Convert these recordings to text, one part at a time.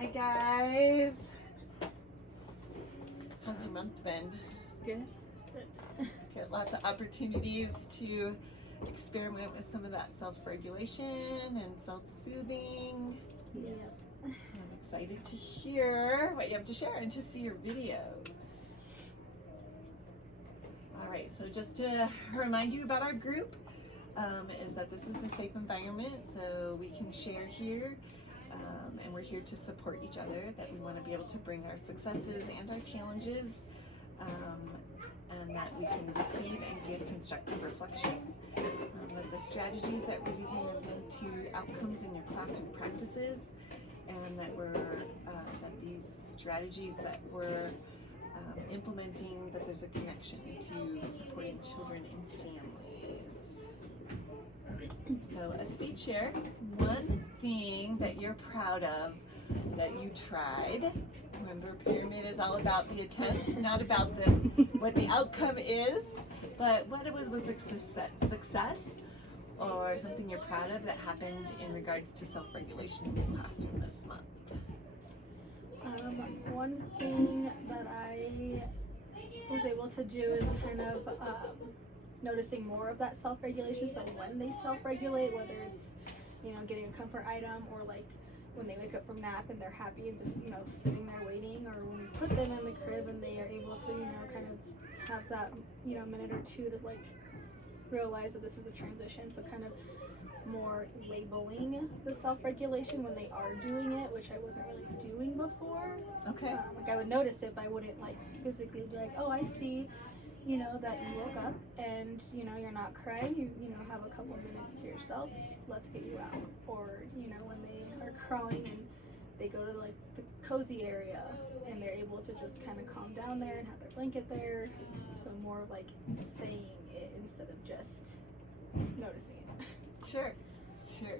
Hi guys. How's your month been? Good. Get lots of opportunities to experiment with some of that self-regulation and self-soothing. Yeah. I'm excited to hear what you have to share and to see your videos. All right, so just to remind you about our group, is that this is a safe environment, so we can share here, and we're here to support each other, that we want to be able to bring our successes and our challenges, and that we can receive and give constructive reflection. That the strategies that we're using are linked to outcomes in your classroom practices, and that that these strategies that we're implementing, that there's a connection to supporting children and families. So a speed share, one thing that you're proud of that you tried. Remember, pyramid is all about the attempt, not about what the outcome is, but what it was a success or something you're proud of that happened in regards to self-regulation in the classroom this month. One thing that I was able to do is kind of noticing more of that self-regulation. So when they self-regulate, whether it's, getting a comfort item, or like when they wake up from nap and they're happy and just, sitting there waiting, or when we put them in the crib and they are able to, kind of have that, minute or two to like realize that this is a transition. So kind of more labeling the self-regulation when they are doing it, which I wasn't really doing before. Okay. Like I would notice it, but I wouldn't like physically be like, oh, I see, that you woke up and, you're not crying, you have a couple of minutes to yourself, let's get you out. Or, when they are crawling and they go to like the cozy area and they're able to just kind of calm down there and have their blanket there. So more like saying it instead of just noticing it. Sure.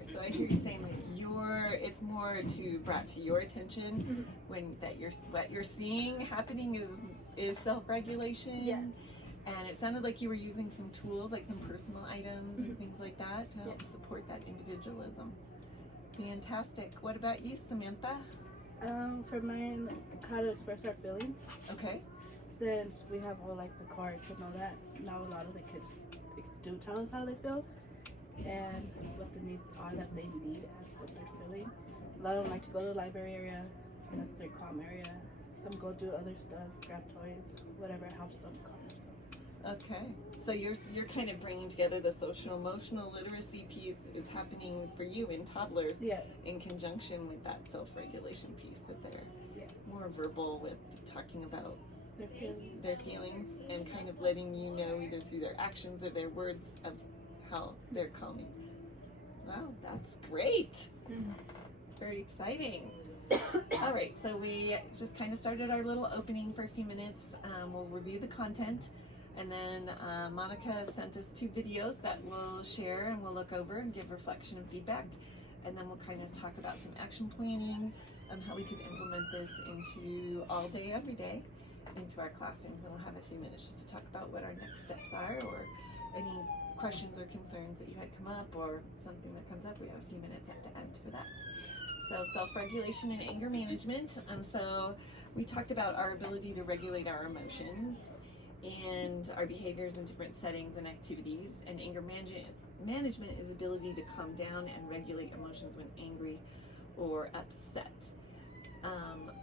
So I hear you saying like it's more brought to your attention when what you're seeing happening is self-regulation. Yes. And it sounded like you were using some tools, like some personal items and things like that to help support that individualism. Fantastic. What about you, Samantha? For mine, how to express our feelings. Okay. Since we have all like the cards and all that, now a lot of the kids do tell us how they feel and what the needs are that they need as what they're feeling. A lot of them like to go to the library area, and that's their calm area. Some go do other stuff, grab toys, whatever helps them calm themselves. Okay. So you're kind of bringing together the social emotional literacy piece is happening for you in toddlers, in conjunction with that self-regulation piece, that they're more verbal with talking about their feelings and kind of letting you know either through their actions or their words of how they're calming. Wow, that's great. It's very exciting. All right, so we just kind of started our little opening for a few minutes. We'll review the content, and then Monica sent us 2 videos that we'll share and we'll look over and give reflection and feedback, and then we'll kind of talk about some action planning and how we could implement this into all day, every day, into our classrooms, and we'll have a few minutes just to talk about what our next steps are, or any questions or concerns that you had come up, or something that comes up. We have a few minutes at the end for that. So self-regulation and anger management. So we talked about our ability to regulate our emotions and our behaviors in different settings and activities, and anger management is ability to calm down and regulate emotions when angry or upset.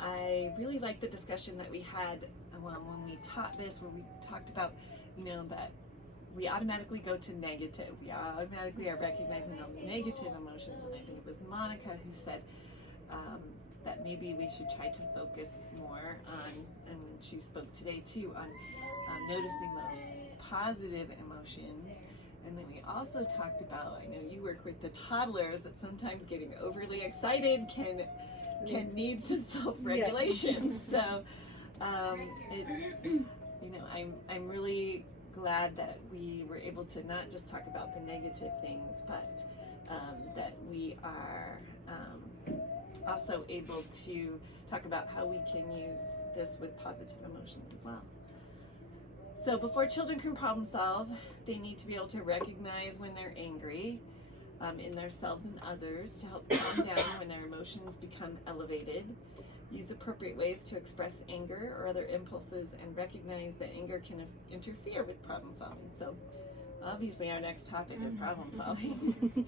I really like the discussion that we had when we taught this, where we talked about, that we automatically go to negative. We automatically are recognizing the negative emotions, and I think it was Monica who said that maybe we should try to focus more on, and she spoke today too, on noticing those positive emotions. And then we also talked about, I know you work with the toddlers, that sometimes getting overly excited can need some self-regulation. So I'm really glad that we were able to not just talk about the negative things, but that we are also able to talk about how we can use this with positive emotions as well. So before children can problem solve, they need to be able to recognize when they're angry in themselves and others, to help calm down when their emotions emotions become elevated. Use appropriate ways to express anger or other impulses, and recognize that anger can interfere with problem solving. So obviously our next topic is problem solving.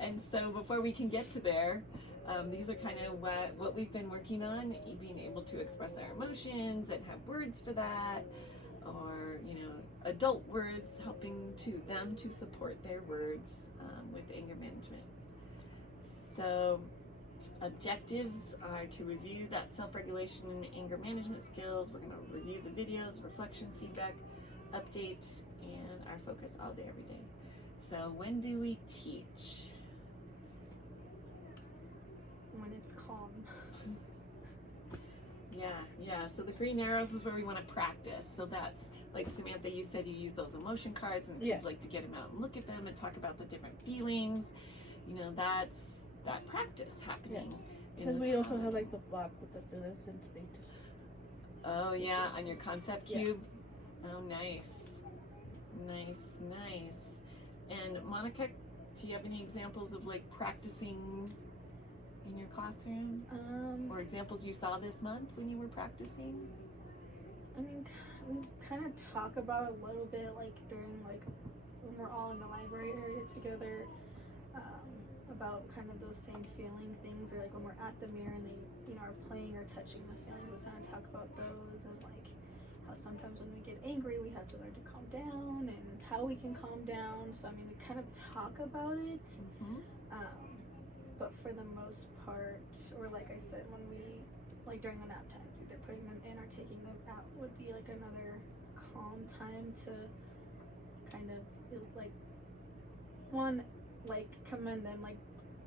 And so before we can get to there, these are kind of what we've been working on, being able to express our emotions and have words for that, or, you know, adult words, helping them to support their words with anger management. So objectives are to review that self-regulation and anger management skills. We're going to review the videos, reflection, feedback, update, and our focus all day, every day. So when do we teach? When it's calm. Yeah. So the green arrows is where we want to practice. So that's, like Samantha, you said you use those emotion cards, and the kids like to get them out and look at them and talk about the different feelings. You know, that's that practice happening. Because we also have like the block with the feelings and stages. Oh yeah, on your concept cube. Oh, nice. And Monica, do you have any examples of like practicing in your classroom? Or examples you saw this month when you were practicing? I mean, we kind of talk about it a little bit, like during like when we're all in the library area together, about kind of those same feeling things, or like when we're at the mirror and they, you know, are playing or touching the feeling. We kind of talk about those, and like how sometimes when we get angry, we have to learn to calm down, and how we can calm down. So I mean, we kind of talk about it. But for the most part, or like I said, when we, like during the nap times, either putting them in or taking them out would be like another calm time to kind of like, one, like commend them, like,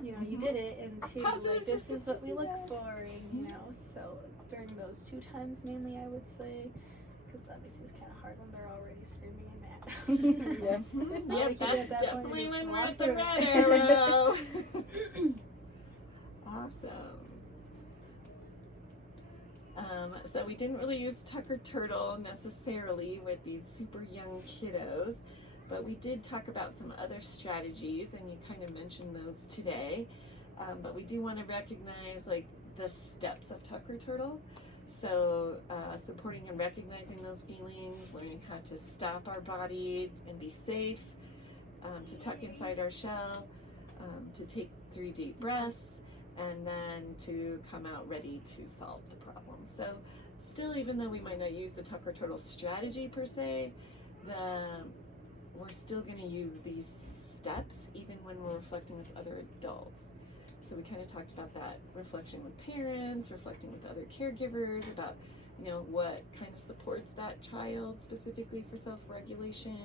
you know, you did it, and two, like this is what we look for, and you know, so during those 2 times mainly, I would say, because obviously it's kind of hard when they're already screaming and mad. Yep, that's definitely when we're at the red arrow. Awesome. So we didn't really use Tucker Turtle necessarily with these super young kiddos, but we did talk about some other strategies, and you kind of mentioned those today. But we do want to recognize like the steps of Tucker Turtle. So supporting and recognizing those feelings, learning how to stop our body and be safe, to tuck inside our shell, to take 3 deep breaths, and then to come out ready to solve the problem. So still, even though we might not use the Tucker Turtle strategy per se, we're still going to use these steps even when we're reflecting with other adults. So we kind of talked about that reflection with parents, reflecting with other caregivers about, you know, what kind of supports that child specifically for self-regulation.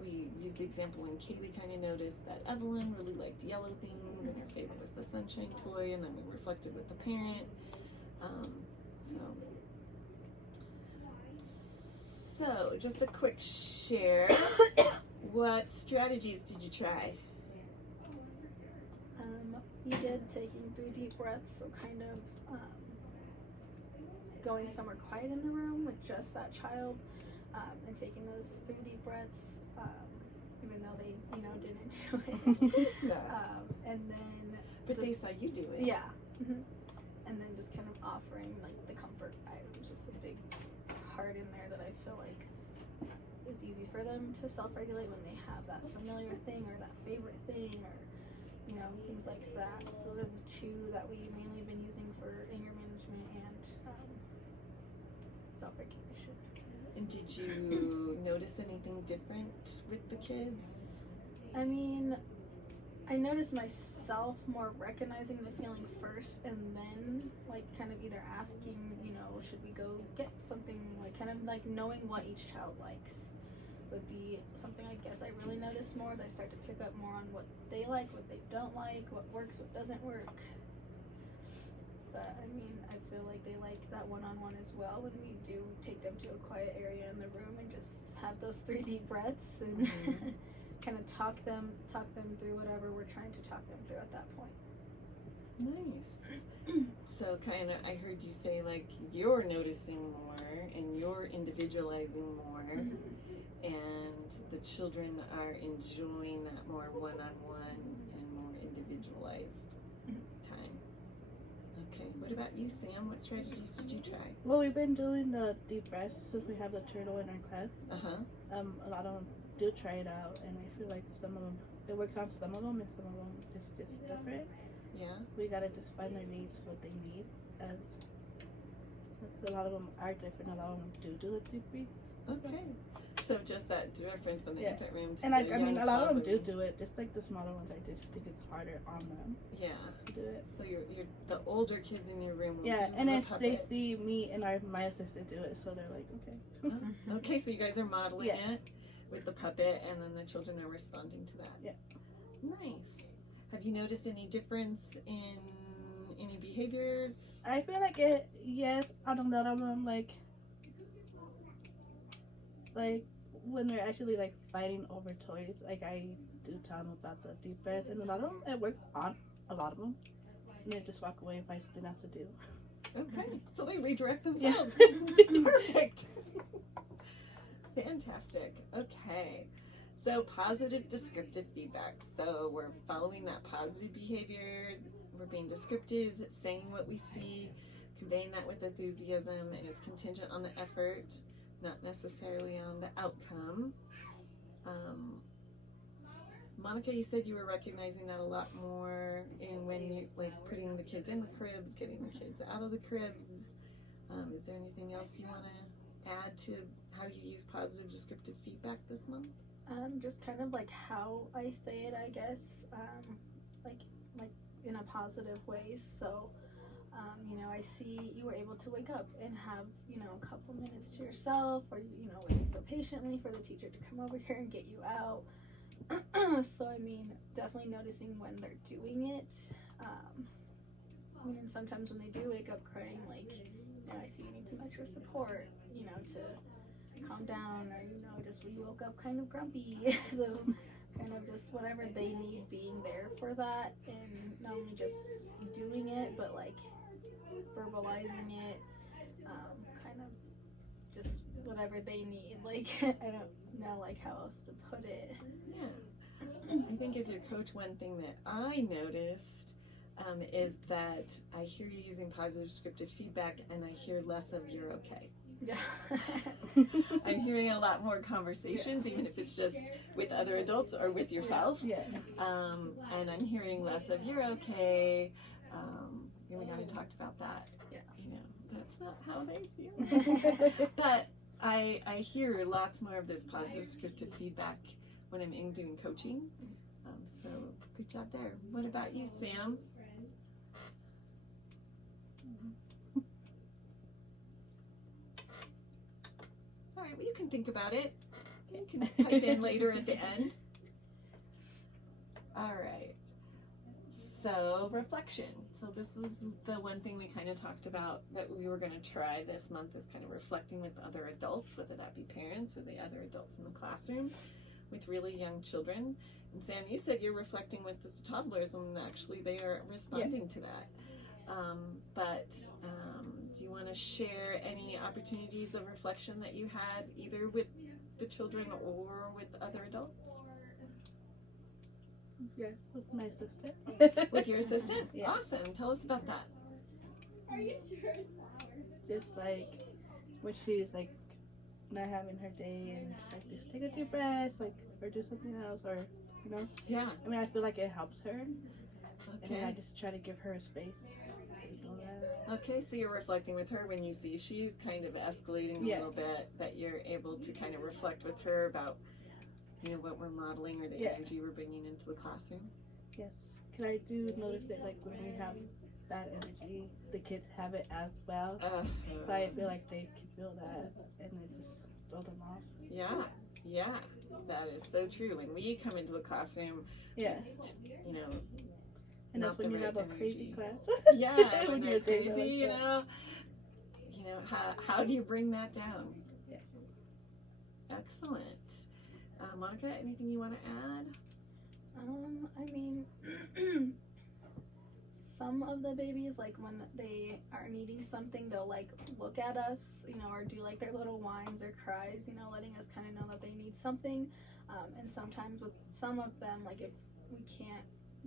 We used the example when Kaylee kind of noticed that Evelyn really liked yellow things and her favorite was the sunshine toy, and then we reflected with the parent. So just a quick share. What strategies did you try? We did taking 3 deep breaths, so kind of going somewhere quiet in the room with just that child, and taking those 3 deep breaths, even though they, you know, didn't do it. Of course not. And then, but they saw you do it. Yeah. And then just kind of offering like the comfort items, just a big part in there that I feel like is easy for them to self-regulate when they have that familiar thing or that favorite thing, or, you know, things like that. So those are the 2 that we mainly been using for anger management and self-regulation. And did you notice anything different with the kids? I mean, I noticed myself more recognizing the feeling first, and then like kind of either asking, you know, should we go get something, like kind of like knowing what each child likes would be something I guess I really notice more as I start to pick up more on what they like, what they don't like, what works, what doesn't work. But I mean, I feel like they like that one-on-one as well when we do take them to a quiet area in the room and just have those 3 deep breaths and kind of talk them through whatever we're trying to talk them through at that point. Nice. So kind of, I heard you say like you're noticing more and you're individualizing more, and the children are enjoying that more one-on-one and more individualized time. about you, Sam? What strategies did you try? Well, we've been doing the deep breaths since we have the turtle in our class. A lot of them do try it out, and I feel like some of them, it works on some of them, and some of them is just different. Yeah. We gotta just find their needs, what they need, as a lot of them are different. A lot of them do the deep breath. Okay. So just that difference from the infant room to and the I mean, young a lot of them toddler. do it. Just like the smaller ones, I just think it's harder on them Yeah. to do it. So you're the older kids in your room will Yeah, do and the then they puppet. see me and my assistant do it, so they're like, okay. Okay, so you guys are modeling Yeah. it with the puppet, and then the children are responding to that. Yeah. Nice. Have you noticed any difference in any behaviors? I feel like yes, on a lot of them, like when they're actually like fighting over toys, like I do tell them about the deep breath, and a lot of them, it works on a lot of them, and they just walk away and find something else to do. Okay, so they redirect themselves. Perfect. Fantastic. Okay. So positive descriptive feedback. So we're following that positive behavior. We're being descriptive, saying what we see, conveying that with enthusiasm, and it's contingent on the effort, not necessarily on the outcome. Monica, you said you were recognizing that a lot more in when you like putting the kids in the cribs, getting the kids out of the cribs. Is there anything else you want to add to how you use positive descriptive feedback this month? Just kind of like how I say it, I guess, like in a positive way. So, you know, I see you were able to wake up and have, you know, a couple minutes to yourself, or, you know, waiting so patiently for the teacher to come over here and get you out. So, I mean, definitely noticing when they're doing it. I mean, and sometimes when they do wake up crying, like, you know, I see you need some extra support, you know, to calm down, or, you know, just we woke up kind of grumpy. So kind of just whatever they need, being there for that, and not only just doing it, but like verbalizing it, kind of just whatever they need. Like, I don't know like how else to put it. Yeah. I think as your coach, one thing that I noticed is that I hear you using positive descriptive feedback, and I hear less of "you're okay." Yeah. I'm hearing a lot more conversations, even if it's just with other adults or with yourself. Yeah. And I'm hearing less of "you're okay." And we kind of talked about that. Yeah. You know, that's not how they feel. But I hear lots more of this positive descriptive feedback when I'm in doing coaching. So good job there. What about you, Sam? All right, well, you can think about it. You can pipe in later at the end. All right. So, reflection. So this was the one thing we kind of talked about that we were going to try this month, is kind of reflecting with other adults, whether that be parents or the other adults in the classroom with really young children. And Sam, you said you're reflecting with the toddlers, and actually they are responding to that. But do you want to share any opportunities of reflection that you had, either with the children or with other adults? Yeah, with my sister. With your assistant? Yeah. Awesome. Tell us about that. Just like when she's like not having her day, and just take a deep breath, like, or do something else, or, you know. Yeah. I mean, I feel like it helps her, and then I Okay. just try to give her a space. Okay, so you're reflecting with her when you see she's kind of escalating a Yeah. little bit, that you're able to kind of reflect with her about, you know, what we're modeling or the Yeah. energy we're bringing into the classroom. Yes, because I do notice that, like, when we have bad energy, the kids have it as well. So I feel like they can feel that, and it just throw them off. Yeah, that is so true. When we come into the classroom, Yeah, you know, and not that's when the you have a right crazy energy. class. Yeah, when When they're you're doing crazy, like you that. know, how do you bring that down? Yeah. Excellent. Monica, anything you want to add? I mean, some of the babies, like when they are needing something, they'll like look at us, you know, or do like their little whines or cries, you know, letting us kind of know that they need something. And sometimes with some of them, like if we can't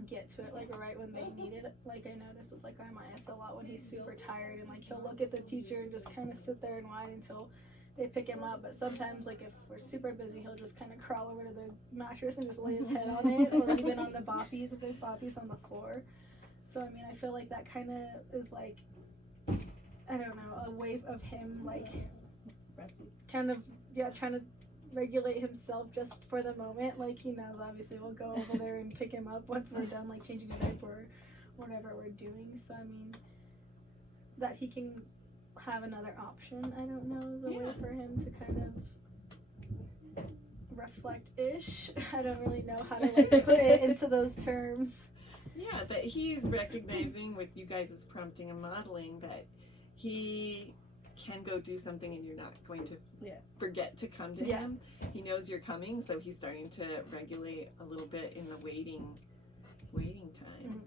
get to it like right when they need it. Like I notice with like Armaias a lot when he's super tired and like he'll look at the teacher and just kind of sit there and whine until they pick him up. But sometimes like if we're super busy, he'll just kind of crawl over to the mattress and just lay his head on it, or even on the boppies if there's boppies on the floor. So I mean, I feel like that kind of is like, I don't know, a way of him like kind of trying to regulate himself just for the moment. Like he knows obviously we'll go over there and pick him up once we're done like changing a diaper or whatever we're doing. So I mean, that he can have another option, I don't know, is a way for him to kind of reflect-ish. I don't really know how to like put it into those terms. Yeah, that he's recognizing with you guys' prompting and modeling that he can go do something and you're not going to forget to come to him. He knows you're coming, so he's starting to regulate a little bit in the waiting time.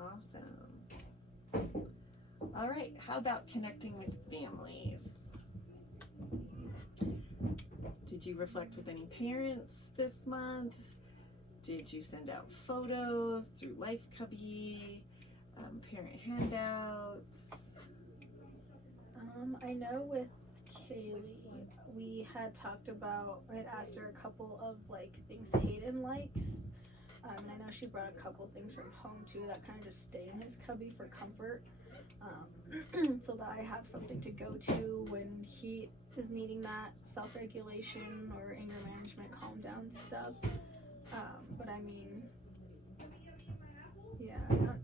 Awesome. All right, how about connecting with families? Did you reflect with any parents this month? Did you send out photos through Life Cubby, parent handouts? I know with Kaylee, we had talked about, I had asked her a couple of like things Hayden likes. And I know she brought a couple things from home too that kind of just stay in his cubby for comfort. So that I have something to go to when he is needing that self-regulation or anger management, calm down stuff. But I mean, yeah, not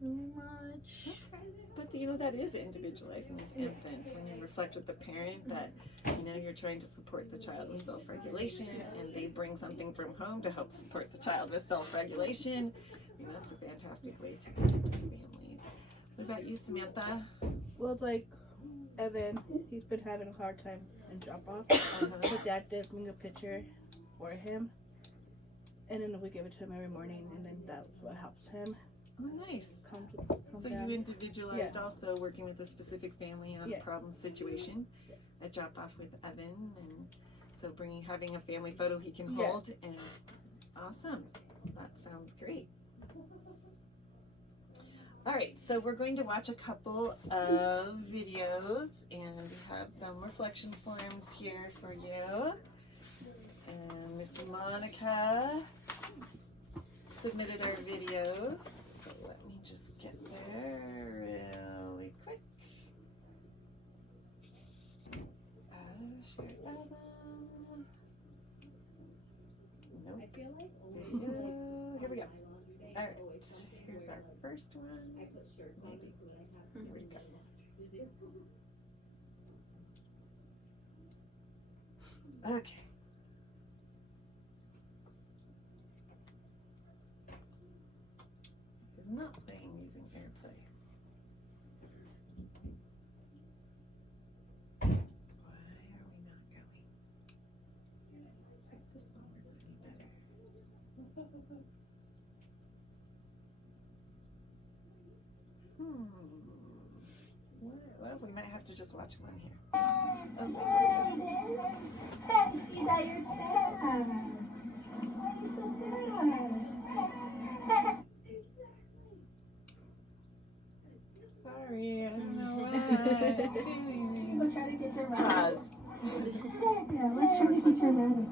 too much. Okay. But you know, that is individualizing with infants when you reflect with the parent that, you know, you're trying to support the child with self-regulation and they bring something from home to help support the child with self-regulation. I mean, that's a fantastic way to connect with families. What about you, Samantha? Well, like Evan, he's been having a hard time in drop off. His dad did bring a picture for him, and then we give it to him every morning, and then that's what helps him. Oh, nice. So down. you individualized also working with a specific family on a problem situation. A drop off with Evan, and so having a family photo he can hold, and awesome. That sounds great. All right, so we're going to watch a couple of videos, and we have some reflection forms here for you. And Miss Monica submitted our videos, so let me just get there really quick. Share album. Nope. Video. Here we go. All right. Here's our first one. Maybe. Here we go. Okay. It's not playing using AirPlay. Why are we not going? Let's see if this one works any better. Well, we might have to just watch one here. See that you're sad. Why are you so sad? Sorry, I don't know what it's doing. We'll try to get your rattle. Pause. Yeah, let's try to get your rattle.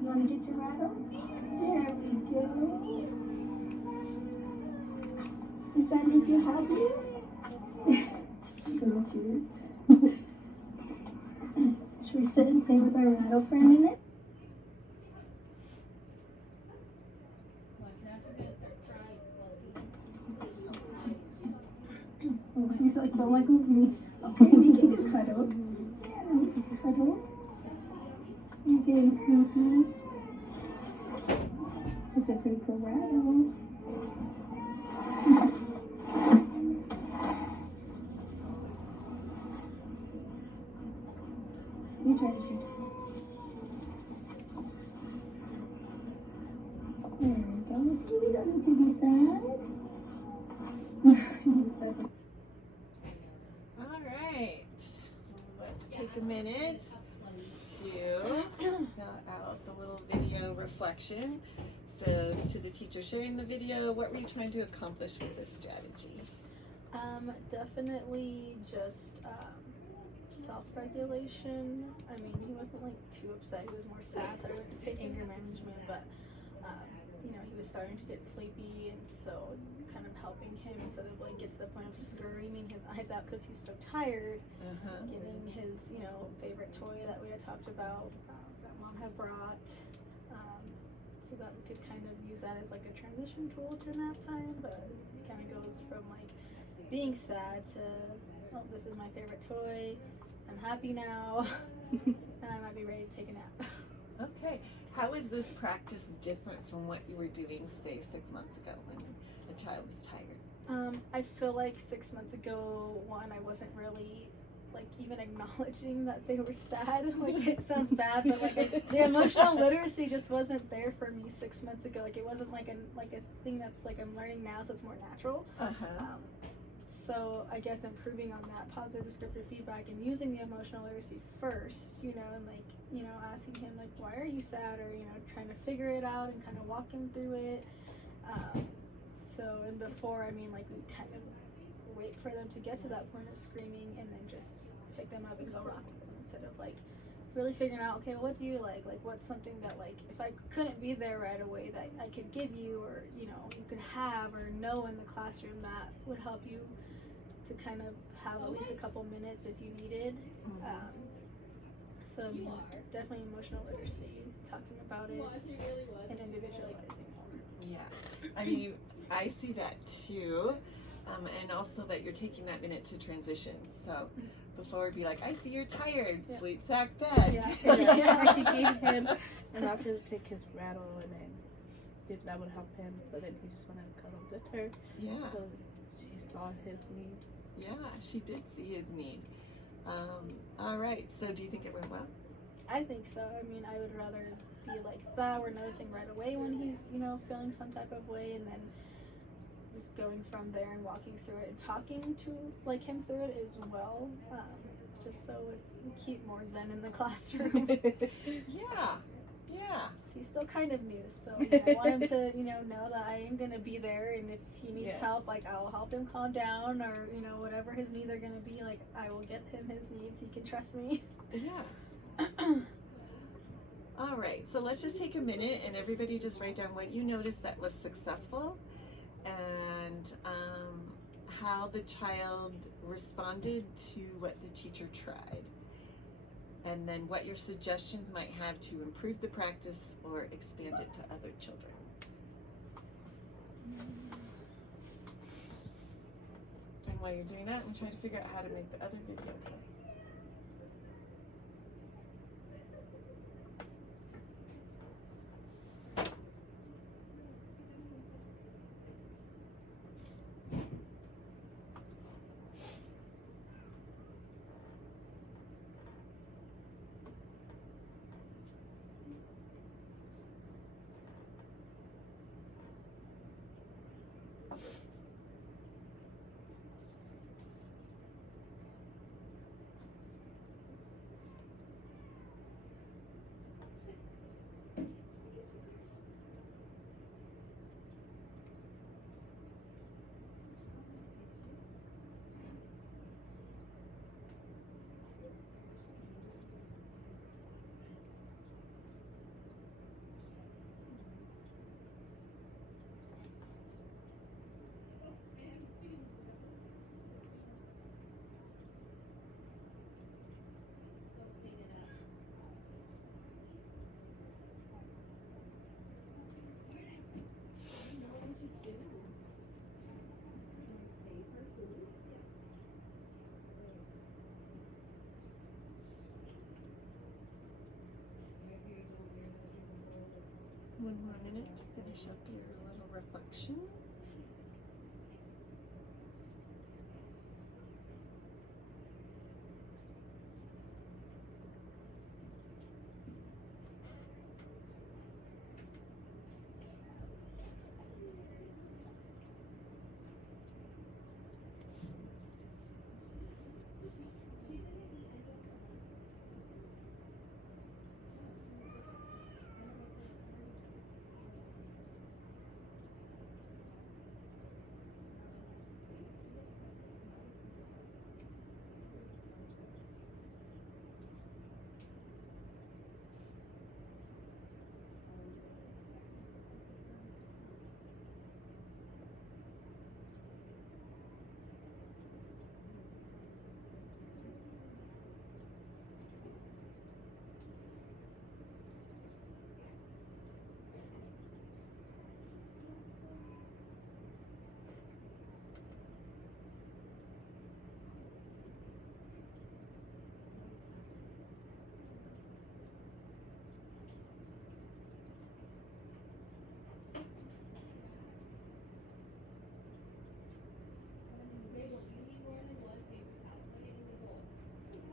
You want to get your rattle? There we go. Does that make you happy? Little tears. Should we sit and play with our rattle for a minute? Oh, he's like, don't let go of me. Okay, we can do cuddles. Yeah, we can cuddle. You're getting sleepy. It's a pretty cool rattle. You try to shake it. There we go. See, we don't need to be sad. All right. Let's take a minute to fill out the little video reflection. So to the teacher sharing the video, what were you trying to accomplish with this strategy? Definitely just self-regulation. I mean, he wasn't like too upset. He was more sad. So I wouldn't say anger management, but you know, he was starting to get sleepy, and so kind of helping him instead of like get to the point of screaming his eyes out because he's so tired. Getting his, you know, favorite toy that we had talked about that mom had brought, so that we could kind of use that as like a transition tool to nap time. But it kind of goes from like being sad to, oh, this is my favorite toy. I'm happy now, and I might be ready to take a nap. Okay. How is this practice different from what you were doing, say, 6 months ago when the child was tired? I feel like 6 months ago, one, I wasn't really like even acknowledging that they were sad. Like, it sounds bad, but like the emotional literacy just wasn't there for me 6 months ago. Like, it wasn't like a thing that's like I'm learning now, so it's more natural. So I guess improving on that positive descriptive feedback and using the emotional literacy first, you know, and like, you know, asking him like, why are you sad, or, you know, trying to figure it out and kind of walk him through it. So, and before, I mean, like, we kind of wait for them to get to that point of screaming and then just pick them up and go rock with them instead of like really figuring out, okay, what do you like what's something that like if I couldn't be there right away that I could give you, or, you know, you could have or know in the classroom that would help you to kind of have at least a couple minutes if you needed. So I mean, definitely emotional literacy, talking about it and individualizing more. Yeah, I mean, I see that too, and also that you're taking that minute to transition. So before it'd be like, I see you're tired, sleep sack bed. Yeah. She gave him an option to take his rattle and then see if that would help him. So then he just wanted to cuddle with her. Yeah. So she saw his need. Yeah, she did see his need. All right, so do you think it went well? I think so. I mean, I would rather be like that. We're noticing right away when he's, you know, feeling some type of way, and then just going from there and walking through it and talking to like him through it as well, just so we keep more zen in the classroom. Yeah. He's still kind of new, so you know, I want him to, you know that I am gonna be there, and if he needs help, like, I'll help him calm down, or, you know, whatever his needs are gonna be, like, I will get him his needs. He can trust me. Yeah. All right, so let's just take a minute and everybody just write down what you noticed that was successful, and how the child responded to what the teacher tried. And then what your suggestions might have to improve the practice or expand it to other children. And while you're doing that, I'm trying to figure out how to make the other video play. One more minute to finish up your little reflection.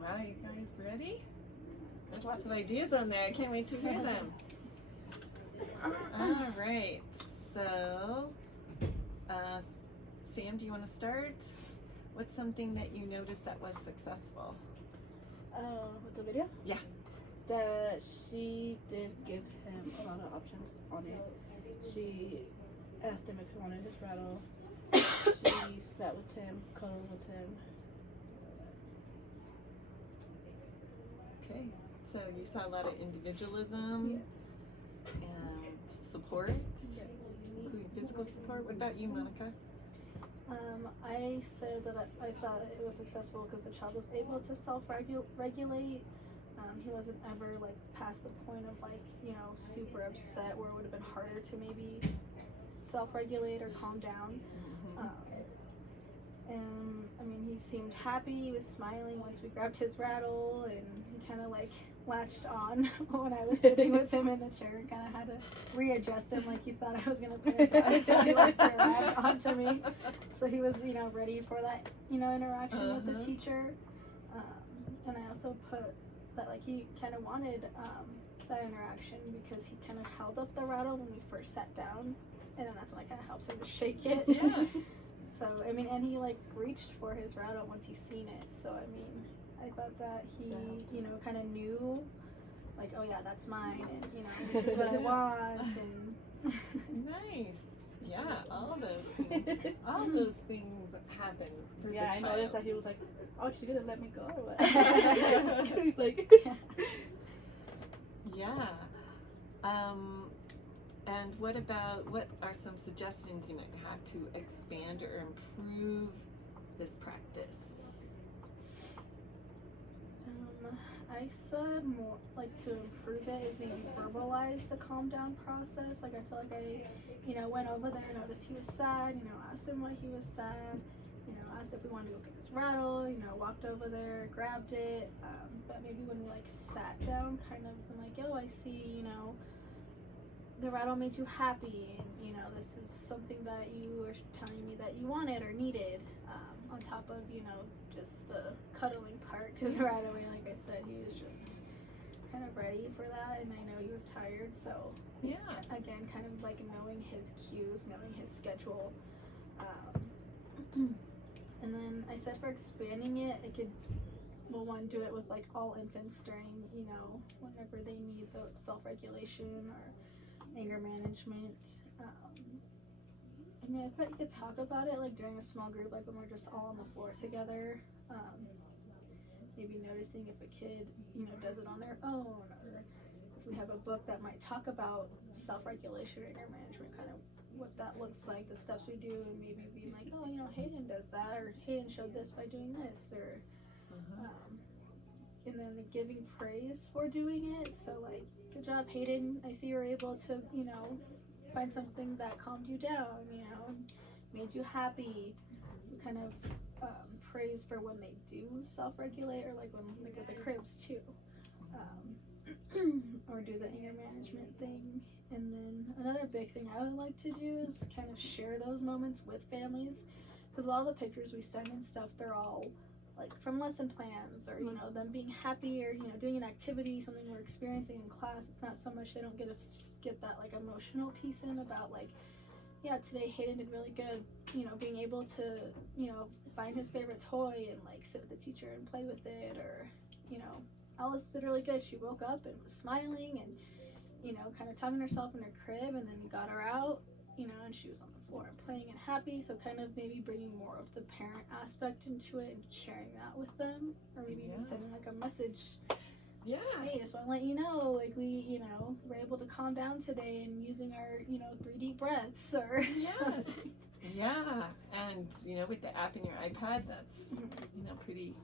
Wow, you guys ready? There's lots of ideas on there. I can't wait to hear them. All right. So, Sam, do you want to start? What's something that you noticed that was successful? With the video? Yeah. That she did give him a lot of options on it. She asked him if he wanted his rattle. She sat with him, cuddled with him. Okay. So you saw a lot of individualism and support, including physical support. What about you, Monica? I said that I thought it was successful because the child was able to self-regulate. He wasn't ever like past the point of like, you know, super upset where it would have been harder to maybe self-regulate or calm down. And I mean, he seemed happy. He was smiling once we grabbed his rattle, and he kind of like latched on when I was sitting with him in the chair and kind of had to readjust him like he thought I was going to put it down. So he like dragged onto me. So he was, you know, ready for that, you know, interaction with the teacher. And I also put that like he kind of wanted that interaction because he kind of held up the rattle when we first sat down, and then that's when I kind of helped him to shake it. Yeah. So I mean, and he like reached for his rattle once he's seen it. So I mean, I thought that he, you know, kind of knew, like, oh yeah, that's mine, and you know, this is what I want, and Nice. Yeah, all those things happen for the I child. noticed that he was like, oh, she didn't let me go. He's like, Yeah. And what are some suggestions you might have to expand or improve this practice? I said more like to improve it is maybe verbalize the calm down process. Like I feel like I, you know, went over there, noticed he was sad, you know, asked him why he was sad, you know, asked if we wanted to go get his rattle, you know, walked over there, grabbed it. But maybe when we like sat down, kind of been like, oh, I see, you know, the rattle made you happy, and you know, this is something that you were telling me that you wanted or needed, on top of, you know, just the cuddling part, because right away, like I said, he was just kind of ready for that, and I know he was tired, so Yeah. again, kind of like knowing his cues, knowing his schedule. And then I said for expanding it, I could, well, one, do it with like all infants during, you know, whenever they need the self-regulation or anger management. I mean, I thought you could talk about it like during a small group, like when we're just all on the floor together. Maybe noticing if a kid, you know, does it on their own, or if we have a book that might talk about self-regulation or anger management, kind of what that looks like, the steps we do, and maybe being like, oh, you know, Hayden does that, or Hayden showed this by doing this, or and then giving praise for doing it. So like, good job, Hayden, I see you were able to, you know, find something that calmed you down, you know, made you happy. So kind of praise for when they do self-regulate, or like when like with the cribs too, or do the anger management thing. And then another big thing I would like to do is kind of share those moments with families, because a lot of the pictures we send and stuff, they're all like from lesson plans, or you know, them being happy, or you know, doing an activity, something we're experiencing in class. It's not so much they don't get that like emotional piece in about like, yeah, today Hayden did really good, you know, being able to, you know, find his favorite toy and like sit with the teacher and play with it, or you know, Alice did really good. She woke up and was smiling and, you know, kind of talking to herself in her crib, and then we got her out, you know, and she was on the floor and playing and happy. So kind of maybe bringing more of the parent aspect into it and sharing that with them, or maybe even sending like a message. Yeah. Hey, just want to let you know, like we, you know, were able to calm down today and using our, you know, 3 deep breaths, or Yes. Yeah. And you know, with the app in your iPad, that's you know, pretty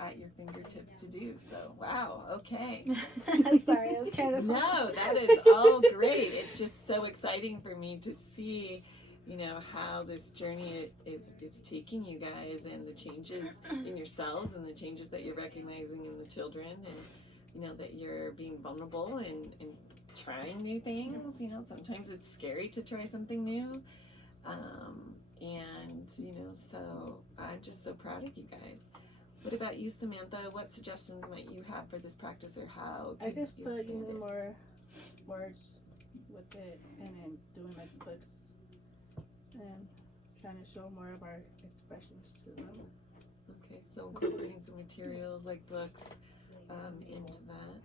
at your fingertips to do. So wow. Okay. Sorry, it was kind of No, that is all great. It's just so exciting for me to see, you know, how this journey is taking you guys, and the changes in yourselves, and the changes that you're recognizing in the children, and you know, that you're being vulnerable and trying new things. You know, sometimes it's scary to try something new, and you know, so I'm just so proud of you guys. What about you, Samantha? What suggestions might you have for this practice, or how I could just you put expand it? more words with it, and then doing like books and trying to show more of our expressions to them. Okay, so incorporating some materials like books into that.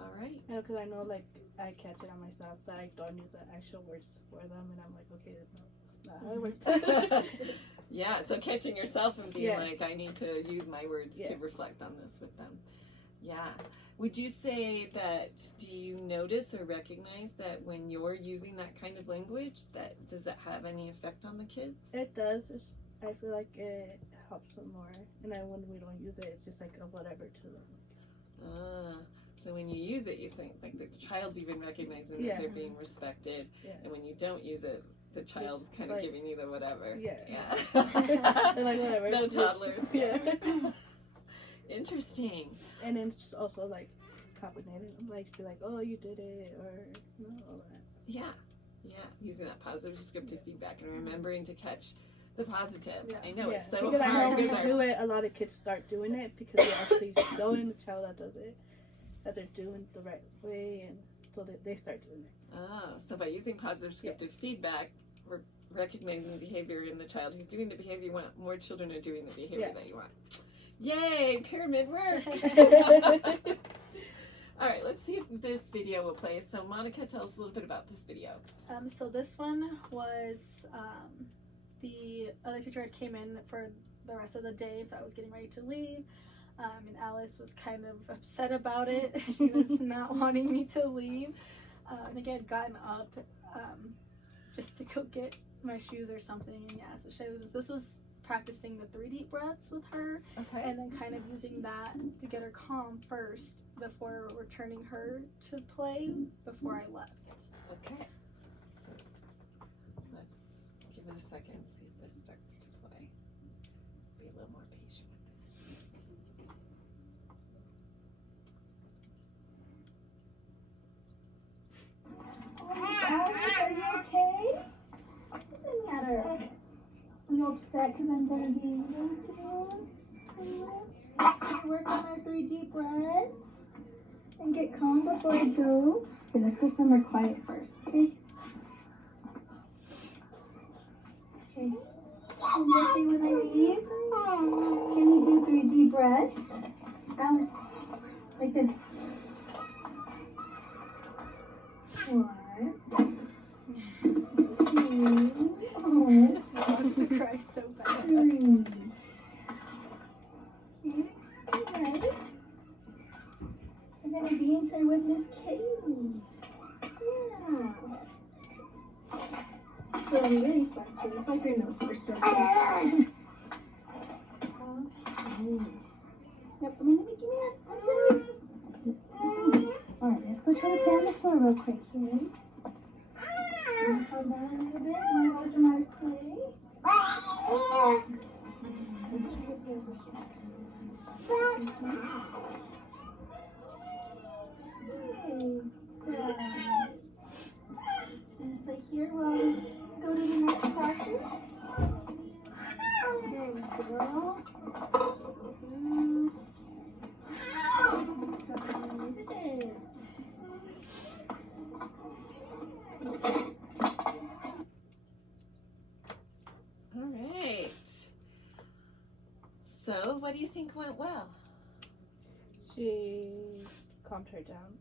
All right. You know, because I know like I catch it on myself that I don't use the actual words for them, and I'm like, okay, that's not how it works. Yeah, so catching yourself and being Yeah. like, I need to use my words to reflect on this with them. Yeah. Would you say that, do you notice or recognize that when you're using that kind of language, does that have any effect on the kids? It does. I feel like it helps them more, and then when we don't use it, it's just like a whatever to them. So when you use it, you think like the child's even recognizing that they're being respected, and when you don't use it, the child's kind of like, giving you the whatever. Yeah. They're like whatever. The toddlers. Yeah. Interesting. And then it's also like complimenting them, like be like, oh, you did it, or all that. Yeah. Using that positive descriptive feedback and remembering to catch the positive. Yeah. I know it's so because hard. I know when because we do it, a lot of kids start doing it because they actually showing the child that does it, that they're doing it the right way, and so they start doing it. So by using positive descriptive feedback, we're recognizing the behavior in the child who's doing the behavior you want. More children are doing the behavior that you want. Yay! Pyramid works! All right, let's see if this video will play. So Monica, tell us a little bit about this video. So this one was the other teacher had came in for the rest of the day, so I was getting ready to leave. And Alice was kind of upset about it. She was not wanting me to leave. And again, gotten up just to go get my shoes or something. And yeah, so this was practicing the 3 deep breaths with her, Okay. and then kind of using that to get her calm first before returning her to play before I left. Okay. So let's give it a second, see if this starts to play. Be a little more patient Alice, are you okay? What's the matter? Are you upset because I'm going to be leaving today? Work on our 3 deep breaths and get calm before I go. Okay, let's go somewhere quiet first, okay? Okay. Are you okay when I leave? Can you do 3 deep breaths? Alice, like this. 1, 2, oh, She wants to cry so bad. 3. Okay, right. We're gonna be in here with Miss Katie. Yeah. It's really, really fun too. It's like your nose first starts. Okay. Yep, let me give me that. I'm sorry. Alright, let's go try to play on the floor real quick, kids. Hold on a little bit. Wanna go to my play? And play here while we go to the next classroom. There we go. All right. So, what do you think went well? She calmed her down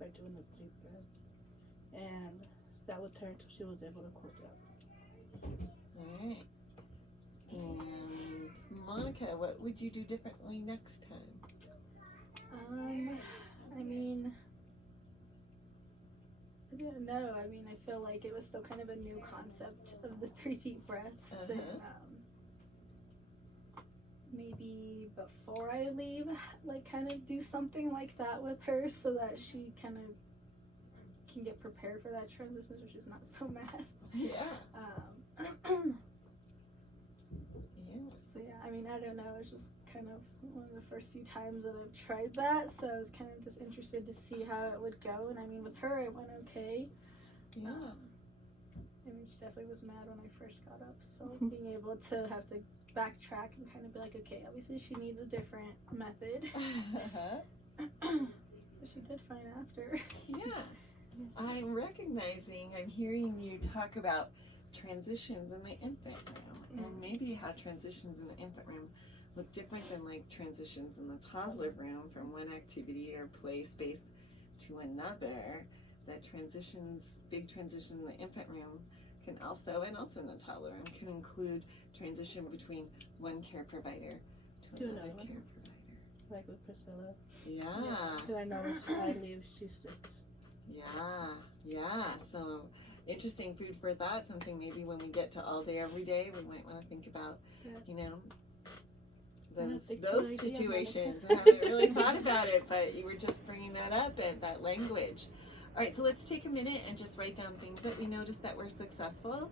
by doing the 3 breaths, and that would turn until she was able to close up. All right. And Monica, what would you do differently next time? I mean, I don't know. I mean, I feel like it was still kind of a new concept of the 3 deep breaths. And, maybe before I leave, like kind of do something like that with her so that she kind of can get prepared for that transition so she's not so mad. Yeah. So yeah, I mean, I don't know. It's just kind of one of the first few times that I've tried that, so I was kind of just interested to see how it would go. And I mean, with her, it went okay. Yeah. I mean, she definitely was mad when I first got up, so being able to have to backtrack and kind of be like, okay, obviously she needs a different method. But she did fine after. Yeah. I'm hearing you talk about transitions in the infant room, and maybe how transitions in the infant room look different than like transitions in the toddler room from one activity or play space to another. That big transition in the infant room can also, and also in the toddler room, can include transition between one care provider to another care provider. Like with Priscilla. Yeah. Because I know if I leave, she sticks. Yeah. So interesting food for thought. Something maybe when we get to all day, every day, we might want to think about, those situations. I haven't really thought about it, but you were just bringing that up and that language. All right, so let's take a minute and just write down things that we noticed that were successful,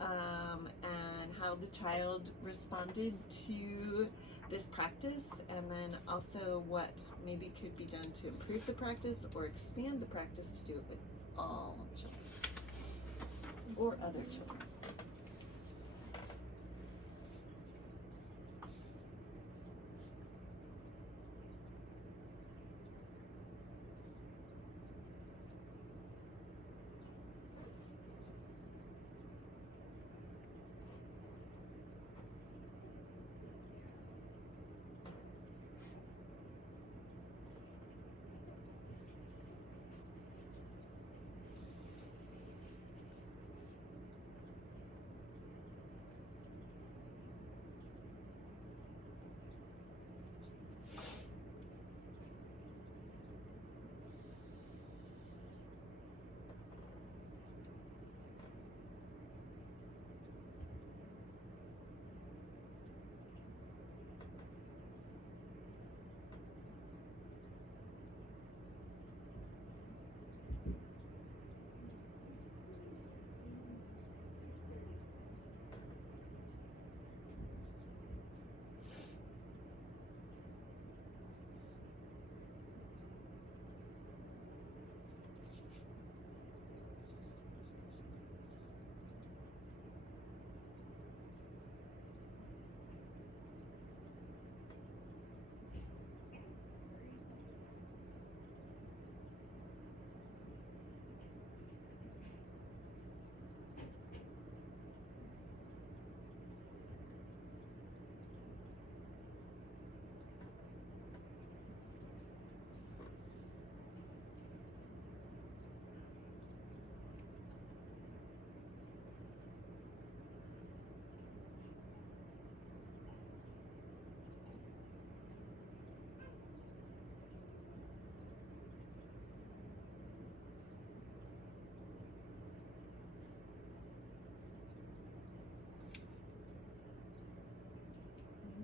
and how the child responded to this practice, and then also what maybe could be done to improve the practice or expand the practice to do it with all children or other children.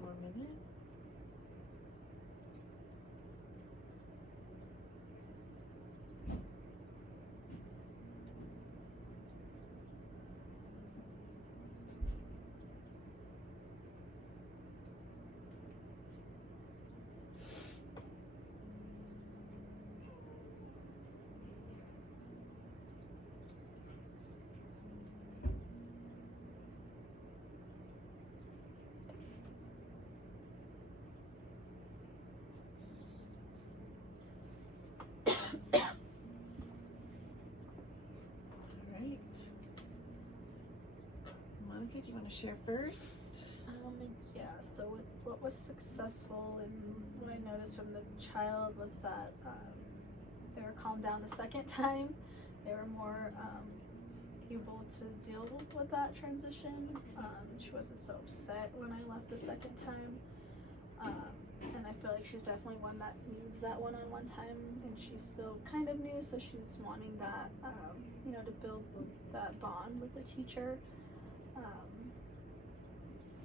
One more minute. Monica, do you want to share first? Yeah, so what was successful and what I noticed from the child was that they were calmed down the second time. They were more able to deal with that transition. She wasn't so upset when I left the second time. And I feel like she's definitely one that needs that one-on-one time, and she's still kind of new, so she's wanting that, to build that bond with the teacher.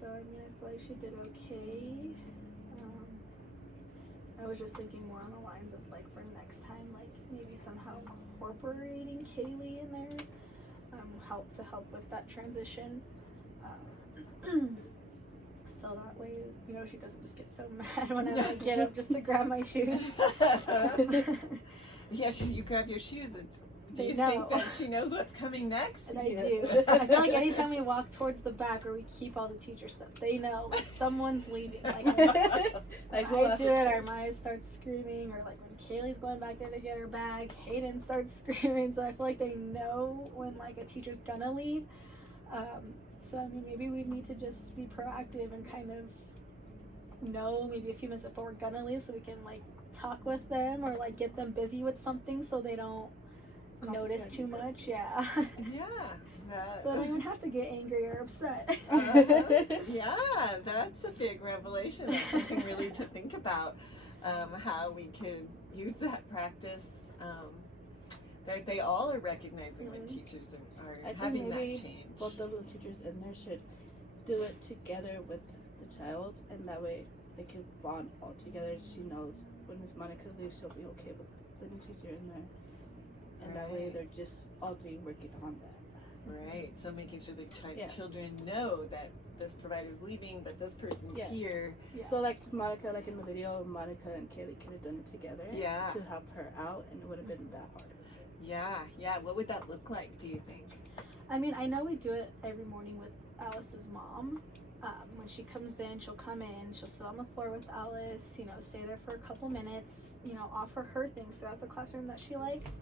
So, I feel like she did okay. I was just thinking more on the lines of, like, for next time, like, maybe somehow incorporating Kaylee in there, help with that transition. So that way, she doesn't just get so mad when I get up just to grab my shoes. Yeah, you grab your shoes. Do you know. think that she knows what's coming next? And I do. I feel like anytime we walk towards the back or we keep all the teacher stuff, they know like someone's leaving. Like, Like, I do it, our Maya starts screaming, or like when Kaylee's going back there to get her bag, Hayden starts screaming. So I feel like they know when like a teacher's gonna leave. So I mean, maybe we need to just be proactive and kind of know maybe a few minutes before we're gonna leave, so we can like talk with them or like get them busy with something so they don't notice too much. Yeah. So I don't even have to get angry or upset. Yeah, that's a big revelation. That's something really to think about. How we could use that practice. That they all are recognizing when teachers are having that change. Both of the teachers in there should do it together with the child, and that way they can bond all together. She knows when Miss Monica leaves, she'll be okay with the new teacher in there, and that way they're just all three working on that. Right. So making sure the children know that this provider's leaving, but this person's here. Yeah. So like Monica, like in the video, Monica and Kaylee could have done it together. Yeah. To help her out, and it would have been that hard. Yeah. What would that look like, do you think? I mean, I know we do it every morning with Alice's mom. When she comes in, she'll come in, she'll sit on the floor with Alice, stay there for a couple minutes, offer her things throughout the classroom that she likes.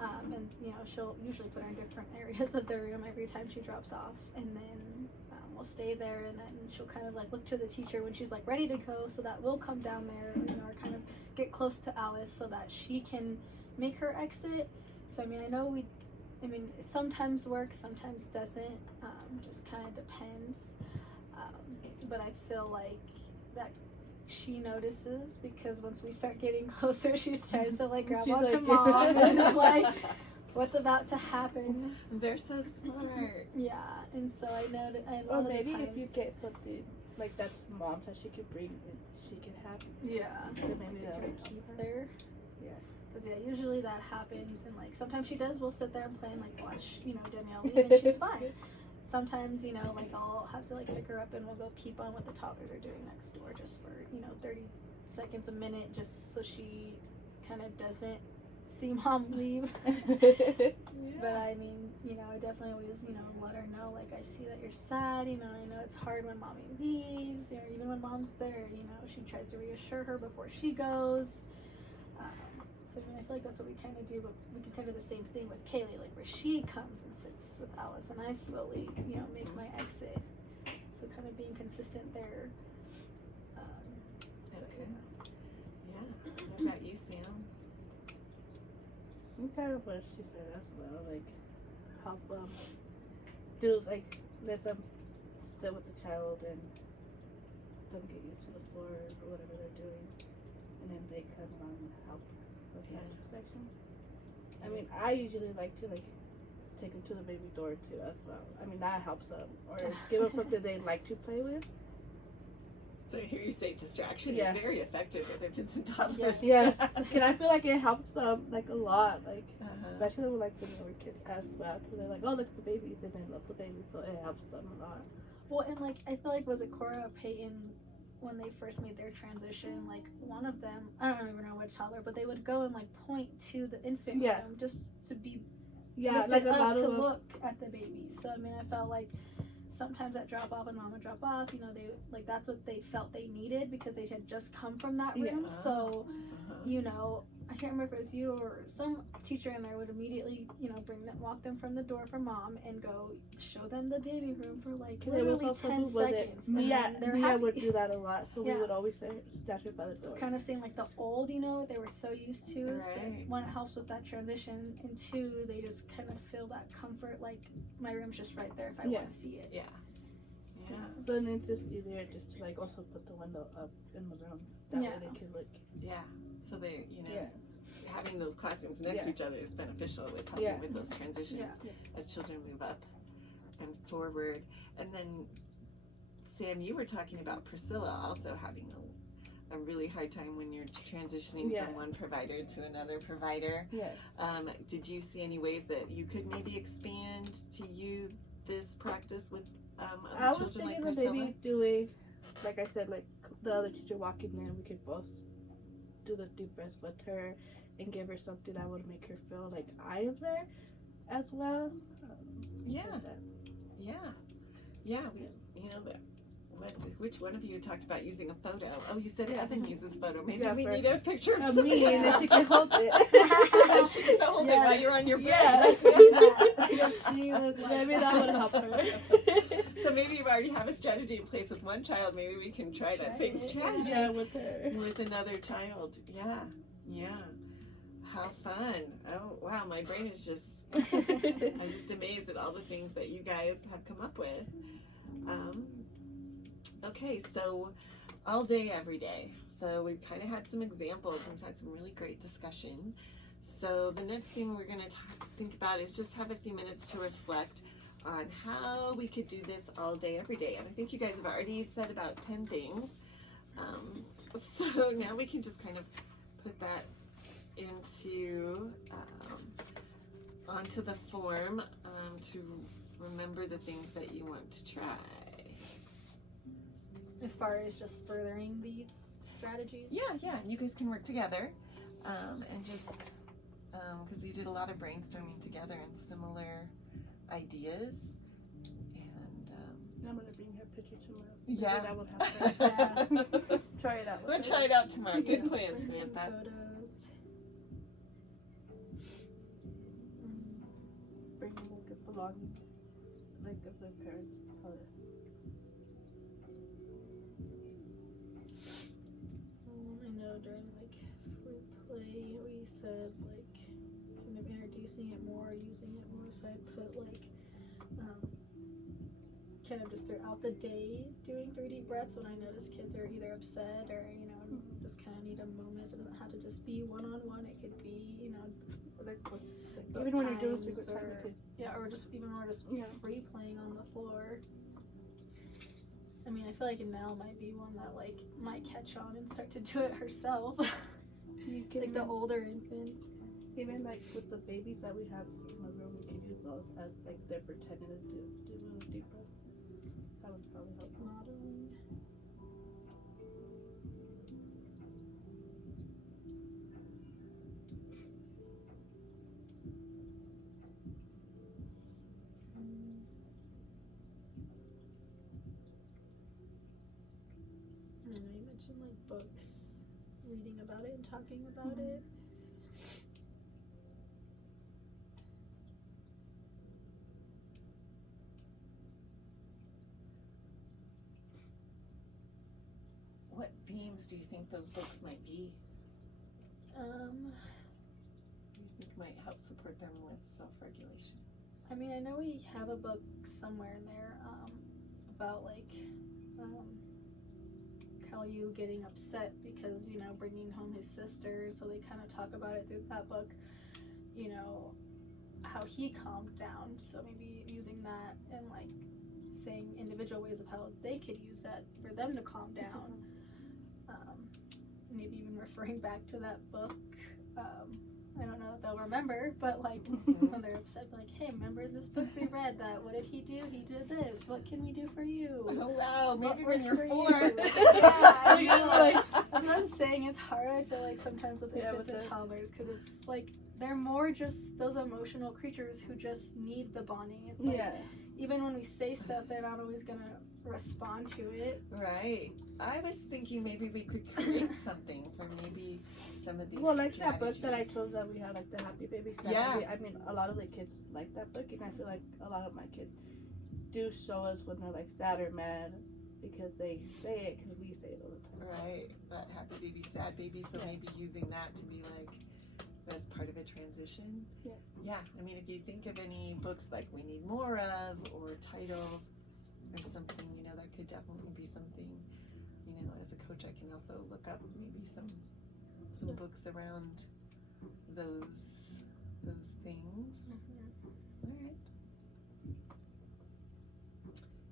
And, she'll usually put her in different areas of the room every time she drops off. And then we'll stay there, and then she'll kind of like look to the teacher when she's like ready to go, so that we'll come down there, or kind of get close to Alice so that she can make her exit. So, I mean, it sometimes works, sometimes doesn't, just kind of depends. But I feel like that she notices, because once we start getting closer, she tries to like grab onto mom and it's like, what's about to happen? They're so smart. Yeah, and so I know that. And or maybe if you get something like that's mom's that she could bring and she can have. Yeah, maybe that would keep there. Yeah. Because usually that happens, and like sometimes she does. We'll sit there and play and like watch, Danielle leave, and she's fine. Sometimes, like I'll have to like pick her up and we'll go peep on what the toddlers are doing next door just for, 30 seconds, a minute, just so she kind of doesn't see mom leave. But I mean, I definitely always, let her know, like, I see that you're sad, I know it's hard when mommy leaves, even when mom's there, she tries to reassure her before she goes. So I mean, I feel like that's what we kind of do, but we can kind of do the same thing with Kaylee, like where she comes and sits with Alice, and I slowly, make my exit. So kind of being consistent there. Okay. Yeah. What about you, Sam? I'm kind of what she said as well, like help let them sit with the child and them get used to the floor or whatever they're doing, and then they can help with that section. I mean, I usually like to take them to the baby door too as well. I mean, that helps them, or give them something they like to play with. So I hear you say distraction is very effective with infants and toddlers. Yes, and I feel like it helps them like a lot, like especially with like the newer kids as well. So they're like, oh, look at the babies, and they love the babies, so it helps them a lot. Well, and like I feel like was it Cora or Peyton, when they first made their transition, like one of them, I don't even know which toddler, but they would go and like point to the infant room just to be like a lot to of look at the baby. So I mean, I felt like sometimes at drop off and mom would drop off, they like that's what they felt they needed because they had just come from that room. So I can't remember if it was you or some teacher in there would immediately walk them from the door for mom and go show them the baby room for like literally 10 seconds. Mia would do that a lot, so we would always say stash it by the door. Kind of seemed like the old, they were so used to. Right. So one, it helps with that transition, and two, they just kind of feel that comfort, like my room's just right there if I want to see it. Yeah. So then it's just easier just to like also put the window up in the room. That way they can look. Yeah. So they, having those classrooms next to each other is beneficial with helping with those transitions as children move up and forward. And then, Sam, you were talking about Priscilla also having a really hard time when you're transitioning from one provider to another provider. Yes. Did you see any ways that you could maybe expand to use this practice with other children like Priscilla? I was thinking of maybe doing, like I said, like the other teacher walking in, we could both do the deep breath with her, and give her something that would make her feel like I am there as well. Yeah. Yeah. You know that. Which one of you talked about using a photo? Oh, you said Evan uses photo. Maybe we need a picture of me, and then she can hold it. She can hold it while you're on your break. Maybe that would help her. So maybe you already have a strategy in place with one child. Maybe we can try that same strategy with her. with another child. Yeah. How fun. Oh, wow. My brain is just, I'm just amazed at all the things that you guys have come up with. Okay, so all day, every day. So we've kind of had some examples. We've had some really great discussion. So the next thing we're going to think about is just have a few minutes to reflect on how we could do this all day, every day. And I think you guys have already said about 10 things. So now we can just kind of put that into onto the form to remember the things that you want to try. As far as just furthering these strategies? Yeah, and you guys can work together and just because you did a lot of brainstorming together and similar ideas. And I'm gonna bring her picture tomorrow. Yeah, that would help her. Try it out. We'll try it out tomorrow. Good plan, Samantha. Photos. Bring them like a belonging, like of their parents' color. I know during like fruit play we said like kind of introducing it more, using it more. So I put like kind of just throughout the day doing 3 deep breaths when I notice kids are either upset or just kind of need a moment. So it doesn't have to just be one-on-one. It could be even when you're doing times secret time, or just even more just free playing on the floor. I mean, I feel like Nell might be one that like might catch on and start to do it herself. You can like the older infants. Even like with the babies that we have in the room, we can use those as like they're pretending to do a deep breath. That would probably help. Modeling. I know you mentioned like books, reading about it and talking about it. What themes do you think those books might be? Do you think might help support them with self-regulation? I mean, I know we have a book somewhere in there about like Caillou getting upset because, bringing home his sister. So they kind of talk about it through that book, how he calmed down. So maybe using that and like saying individual ways of how they could use that for them to calm down. Maybe even referring back to that book. I don't know if they'll remember, but like when they're upset, be like, hey, remember this book we read that? What did he do? He did this. What can we do for you? Oh, wow. Maybe when works you're for 4. you? Yeah, I know, like, that's what I'm saying. It's hard, I feel like, sometimes with infants and toddlers, because it's like they're more just those emotional creatures who just need the bonding. It's like, even when we say stuff, they're not always going to respond to it. Right. I was thinking maybe we could create something for maybe some of these like strategies. that book that I told that we had, like the Happy Baby strategy. I mean, a lot of the kids like that book, and I feel like a lot of my kids do show us when they're like sad or mad because they say it because we say it all the time. Right. That Happy Baby, Sad Baby. So maybe using that to be like as part of a transition. Yeah. I mean, if you think of any books like We Need More Of or titles or something, that could definitely be something. As a coach, I can also look up maybe some books around those things. All right.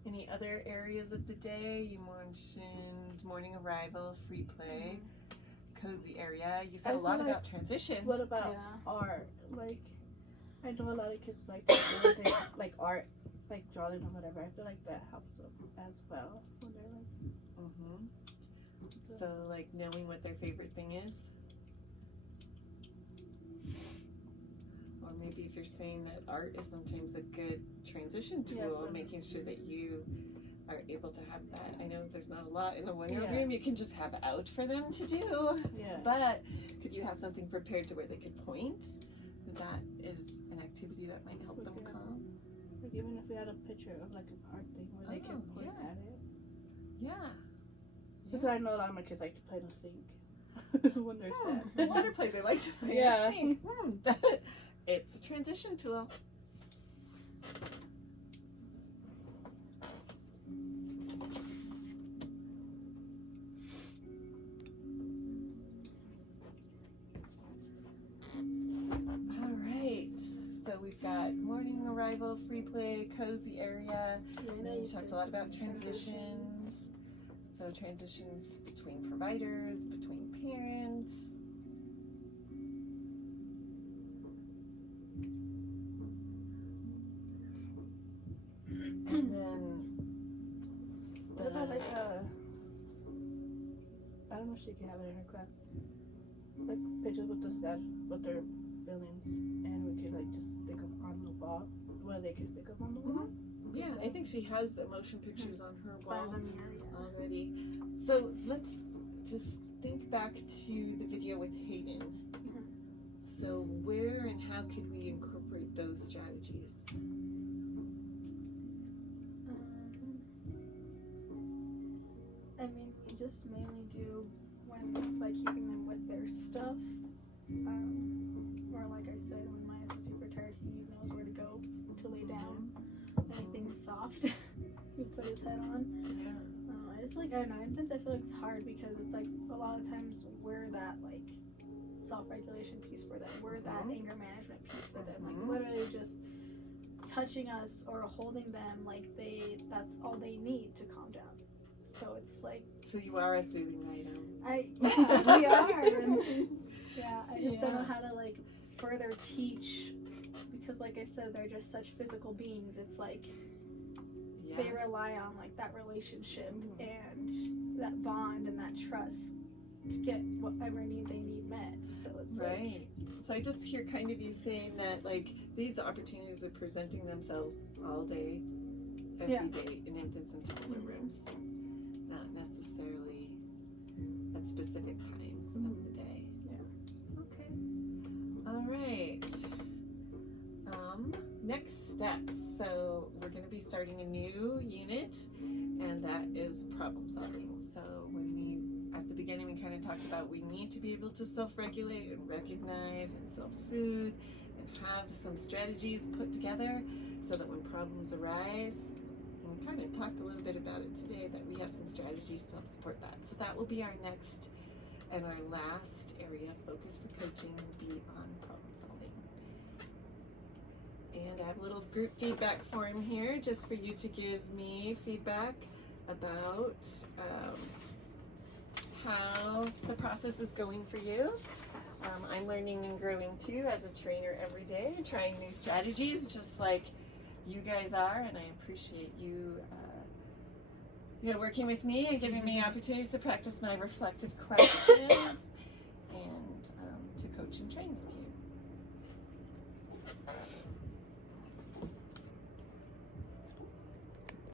Any other areas of the day? You mentioned morning arrival, free play, cozy area. You said a lot about transitions. What about art? Like, I know a lot of kids like like art, like drawing or whatever. I feel like that helps them as well when they're like. So, like knowing what their favorite thing is. or maybe if you're saying that art is sometimes a good transition tool, making sure that you are able to have that. I know there's not a lot in the one-year room you can just have out for them to do, but could you have something prepared to where they could point? That is an activity that might help them calm. Like even if we had a picture of like an art thing where they can point at it. Yeah. Because I know a lot of my kids like to play in the sink when they're sad. Water play, they like to play in the sink. It's a transition tool. We've got morning arrival, free play, cozy area. And then we talked a lot about transitions. So transitions between providers, between parents. And then what about like I don't know if she can have it in her class. Like pictures with the staff, with their feelings, and we can like just stick them on the wall. Where they can stick them on the wall. Yeah, I think she has motion pictures on her wall already. So let's just think back to the video with Hayden. So where and how could we incorporate those strategies? I mean, we just mainly do when by keeping them with their stuff. Or like I said, when Maya's super tired, he knows where to go to lay down. Anything soft, he put his head on. I just like, I don't know, in sense I feel like it's hard because it's like a lot of times we're that like self-regulation piece for them. We're that anger management piece for them. Like literally just touching us or holding them, like that's all they need to calm down. So it's like. So you are a soothing item. We are. I just don't know how to like further teach because like I said, they're just such physical beings. It's like they rely on like that relationship and that bond and that trust to get whatever need they need met. So it's right. So I just hear kind of you saying that like these opportunities are presenting themselves all day, every day in infants and toddler rooms, not necessarily at specific times of the day. Okay. All right. Next steps. So we're going to be starting a new unit, and that is problem solving. So at the beginning we kind of talked about we need to be able to self-regulate and recognize and self-soothe and have some strategies put together so that when problems arise, and we kind of talked a little bit about it today, that we have some strategies to help support that. So that will be our next and our last area of focus for coaching will be on problem solving. And I have a little group feedback form here just for you to give me feedback about how the process is going for you. I'm learning and growing too as a trainer every day, trying new strategies just like you guys are, and I appreciate you working with me and giving me opportunities to practice my reflective questions and to coach and train me.